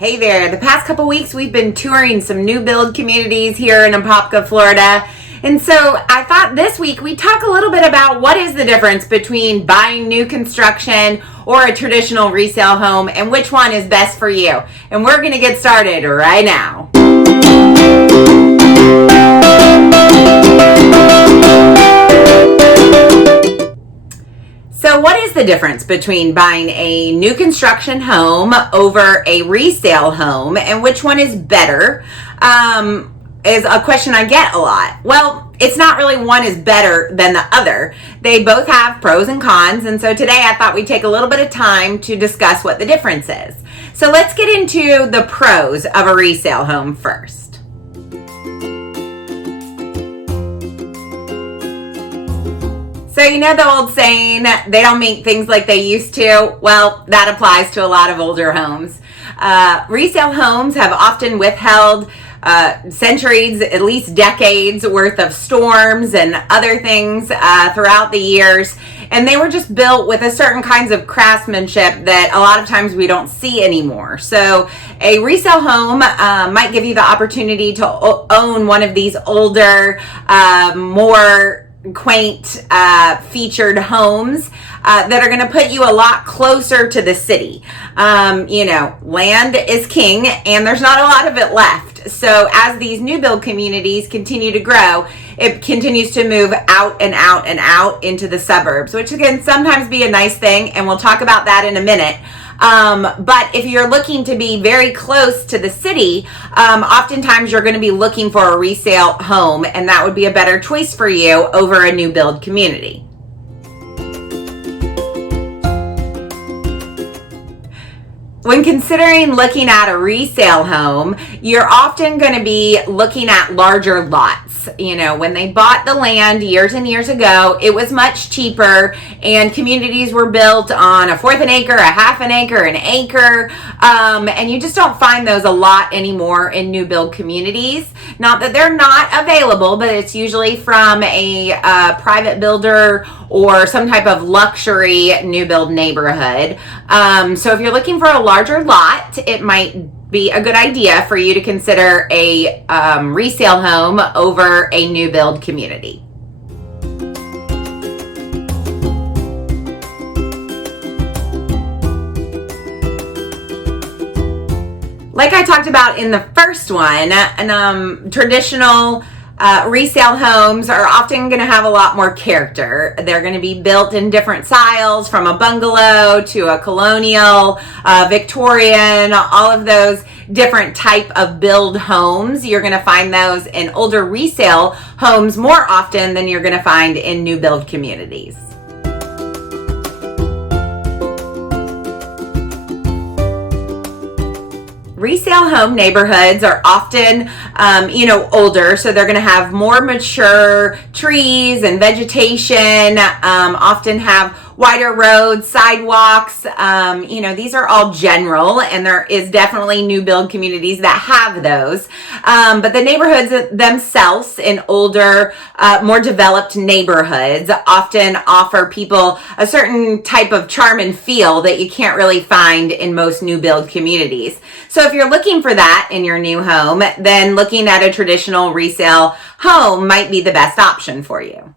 Hey there, the past couple weeks we've been touring some new build communities here in Apopka, Florida. And so I thought this week we'd talk a little bit about what is the difference between buying new construction or a traditional resale home and which one is best for you. And we're going to get started right now. So what is the difference between buying a new construction home over a resale home, and which one is better? Is a question I get a lot. Well, it's not really one is better than the other. They both have pros and cons, and so today I thought we'd take a little bit of time to discuss what the difference is. So let's get into the pros of a resale home first. So you know the old saying, they don't make things like they used to? Well, that applies to a lot of older homes. Resale homes have often withheld centuries, at least decades worth of storms and other things throughout the years. And they were just built with a certain kinds of craftsmanship that a lot of times we don't see anymore. So a resale home might give you the opportunity to own one of these older, more quaint featured homes that are going to put you a lot closer to the city. Land is king and there's not a lot of it left. So as these new build communities continue to grow, it continues to move out and out and out into the suburbs, which can sometimes be a nice thing, and we'll talk about that in a minute. But if you're looking to be very close to the city, oftentimes you're going to be looking for a resale home, and that would be a better choice for you over a new build community. When considering looking at a resale home, you're often going to be looking at larger lots. You know, when they bought the land years and years ago, it was much cheaper, and communities were built on a fourth an acre, a half an acre, an acre, and you just don't find those a lot anymore in new build communities. Not that they're not available, but it's usually from a private builder or some type of luxury new build neighborhood. So if you're looking for a larger lot, it might be a good idea for you to consider a resale home over a new build community. Like I talked about in the first one, traditional resale homes are often going to have a lot more character. They're going to be built in different styles, from a bungalow to a colonial, Victorian, all of those different type of build homes. You're going to find those in older resale homes more often than you're going to find in new build communities. Resale home neighborhoods are often, older, so they're going to have more mature trees and vegetation, often have wider roads, sidewalks. These are all general, and there is definitely new build communities that have those. But the neighborhoods themselves in older, more developed neighborhoods often offer people a certain type of charm and feel that you can't really find in most new build communities. So if you're looking for that in your new home, then looking at a traditional resale home might be the best option for you.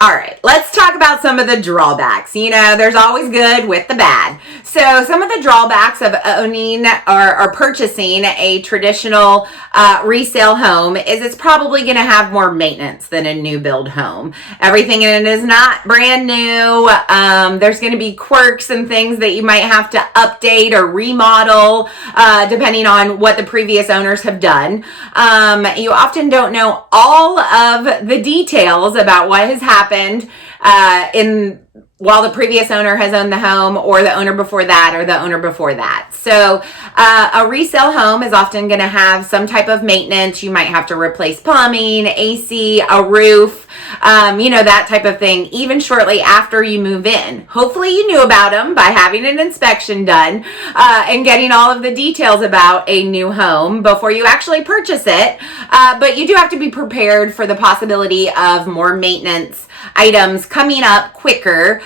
All right, let's talk about some of the drawbacks. There's always good with the bad. So some of the drawbacks of owning or purchasing a traditional resale home is it's probably going to have more maintenance than a new build home. Everything in it is not brand new. There's going to be quirks and things that you might have to update or remodel depending on what the previous owners have done. You often don't know all of the details about what has happened while the previous owner has owned the home, or the owner before that, or the owner before that. So a resale home is often going to have some type of maintenance. You might have to replace plumbing, AC, a roof. that type of thing, even shortly after you move in. Hopefully you knew about them by having an inspection done and getting all of the details about a new home before you actually purchase it. But you do have to be prepared for the possibility of more maintenance items coming up quicker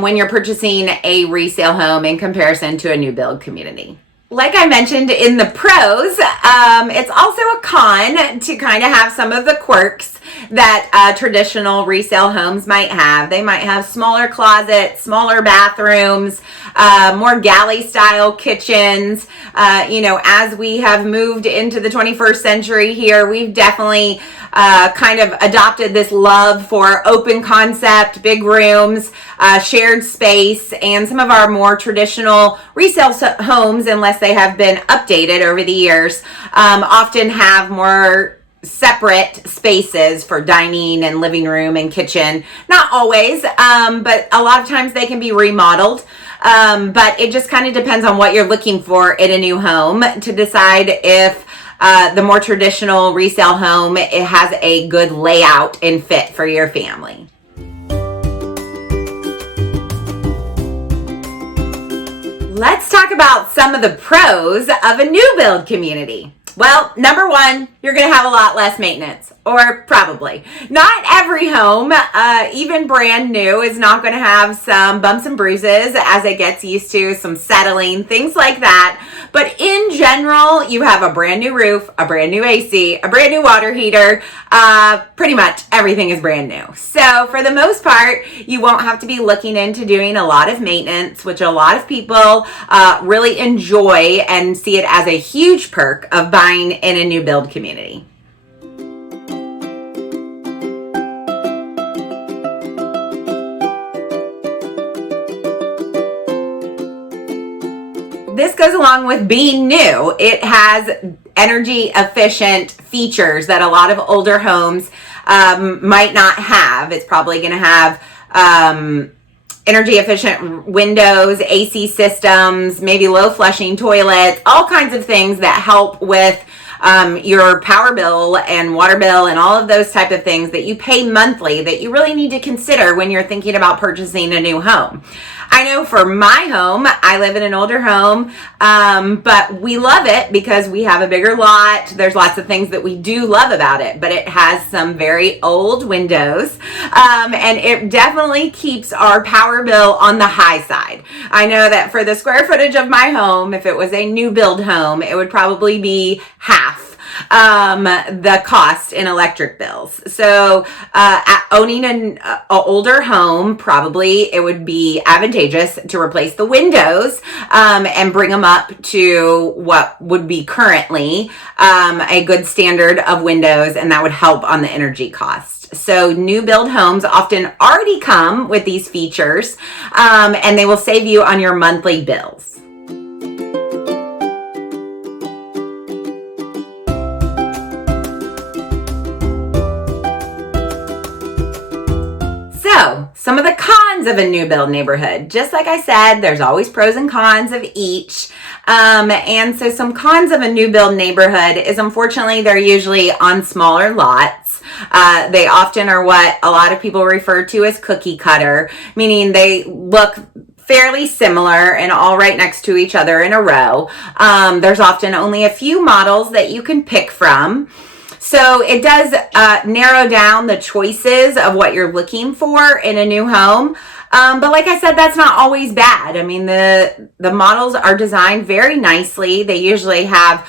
when you're purchasing a resale home in comparison to a new build community. Like I mentioned in the pros, it's also a con to kind of have some of the quirks that traditional resale homes might have. They might have smaller closets, smaller bathrooms, more galley style kitchens. As we have moved into the 21st century here, we've definitely kind of adopted this love for open concept, big rooms, shared space, and some of our more traditional resale homes, unless they have been updated over the years, often have more separate spaces for dining and living room and kitchen. Not always, but a lot of times they can be remodeled. But it just kind of depends on what you're looking for in a new home to decide if the more traditional resale home, it has a good layout and fit for your family. Let's talk about some of the pros of a new build community. Well, number one, you're going to have a lot less maintenance, or probably. Not every home, even brand new, is not going to have some bumps and bruises as it gets used to, some settling, things like that. But in general, you have a brand new roof, a brand new AC, a brand new water heater. Pretty much everything is brand new. So for the most part, you won't have to be looking into doing a lot of maintenance, which a lot of people really enjoy and see it as a huge perk of buying in a new build community. This goes along with being new. It has energy efficient features that a lot of older homes might not have. It's probably going to have energy efficient windows, AC systems, maybe low flushing toilets, all kinds of things that help with your power bill and water bill and all of those type of things that you pay monthly that you really need to consider when you're thinking about purchasing a new home. I know for my home, I live in an older home, but we love it because we have a bigger lot. There's lots of things that we do love about it, but it has some very old windows, and it definitely keeps our power bill on the high side. I know that for the square footage of my home, if it was a new build home, it would probably be half the cost in electric bills. So owning an older home, probably it would be advantageous to replace the windows and bring them up to what would be currently a good standard of windows, and that would help on the energy cost. So new build homes often already come with these features, and they will save you on your monthly bills. So, some of the cons of a new build neighborhood. Just like I said, there's always pros and cons of each. And so some cons of a new build neighborhood is, unfortunately, they're usually on smaller lots. They often are what a lot of people refer to as cookie cutter, meaning they look fairly similar and all right next to each other in a row. There's often only a few models that you can pick from. So it does narrow down the choices of what you're looking for in a new home. But like I said, that's not always bad. I mean, the models are designed very nicely. They usually have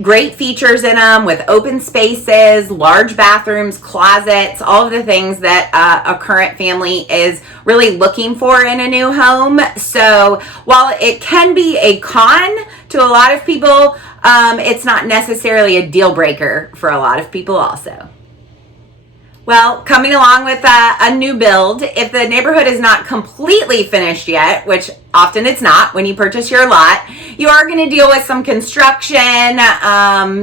great features in them with open spaces, large bathrooms, closets, all of the things that a current family is really looking for in a new home. So while it can be a con to a lot of people, it's not necessarily a deal breaker for a lot of people also. Well, coming along with a new build, if the neighborhood is not completely finished yet, which often it's not when you purchase your lot. You are going to deal with some construction,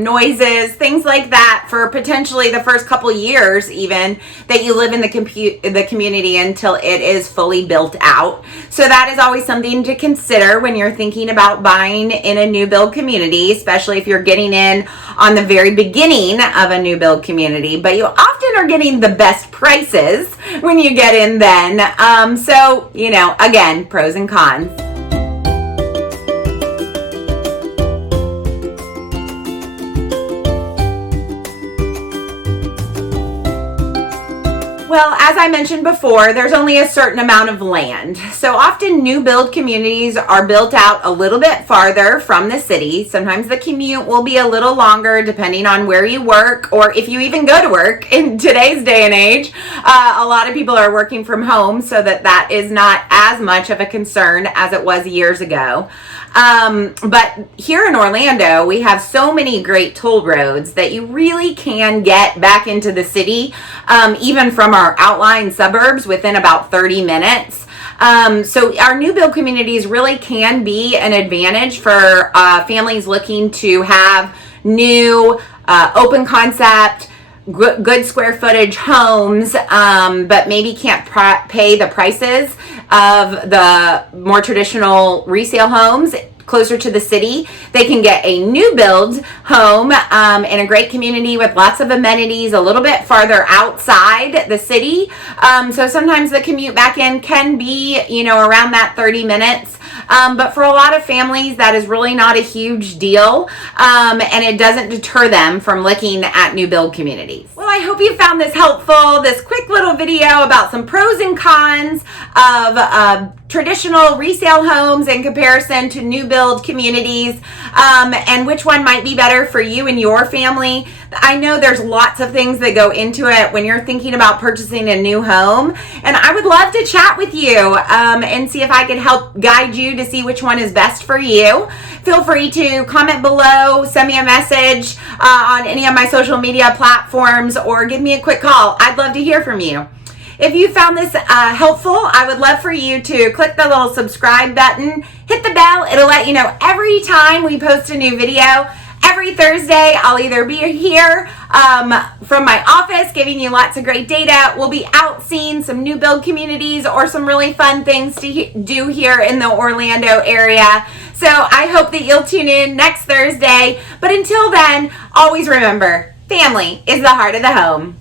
noises, things like that for potentially the first couple years even that you live in the community until it is fully built out. So that is always something to consider when you're thinking about buying in a new build community, especially if you're getting in on the very beginning of a new build community. But you often are getting the best prices when you get in then. So, again, pros and cons. Well, as I mentioned before, there's only a certain amount of land. So often new build communities are built out a little bit farther from the city. Sometimes the commute will be a little longer depending on where you work or if you even go to work. In today's day and age, a lot of people are working from home, so that is not as much of a concern as it was years ago. But here in Orlando, we have so many great toll roads that you really can get back into the city, even from our outlying suburbs within about 30 minutes. So our new build communities really can be an advantage for families looking to have new, open concept, good square footage homes, but maybe can't pay the prices of the more traditional resale homes closer to the city. They can get a new build home in a great community with lots of amenities a little bit farther outside the city. So sometimes the commute back in can be, around that 30 minutes. But for a lot of families, that is really not a huge deal, and it doesn't deter them from looking at new build communities. Well, I hope you found this helpful, this quick little video about some pros and cons of traditional resale homes in comparison to new build communities, and which one might be better for you and your family. I know there's lots of things that go into it when you're thinking about purchasing a new home, and I would love to chat with you and see if I could help guide you to see which one is best for you. Feel free to comment below, send me a message on any of my social media platforms, or give me a quick call. I'd love to hear from you. If you found this helpful, I would love for you to click the little subscribe button, hit the bell. It'll let you know every time we post a new video. Every Thursday, I'll either be here from my office giving you lots of great data. We'll be out seeing some new build communities or some really fun things to do here in the Orlando area. So I hope that you'll tune in next Thursday. But until then, always remember, family is the heart of the home.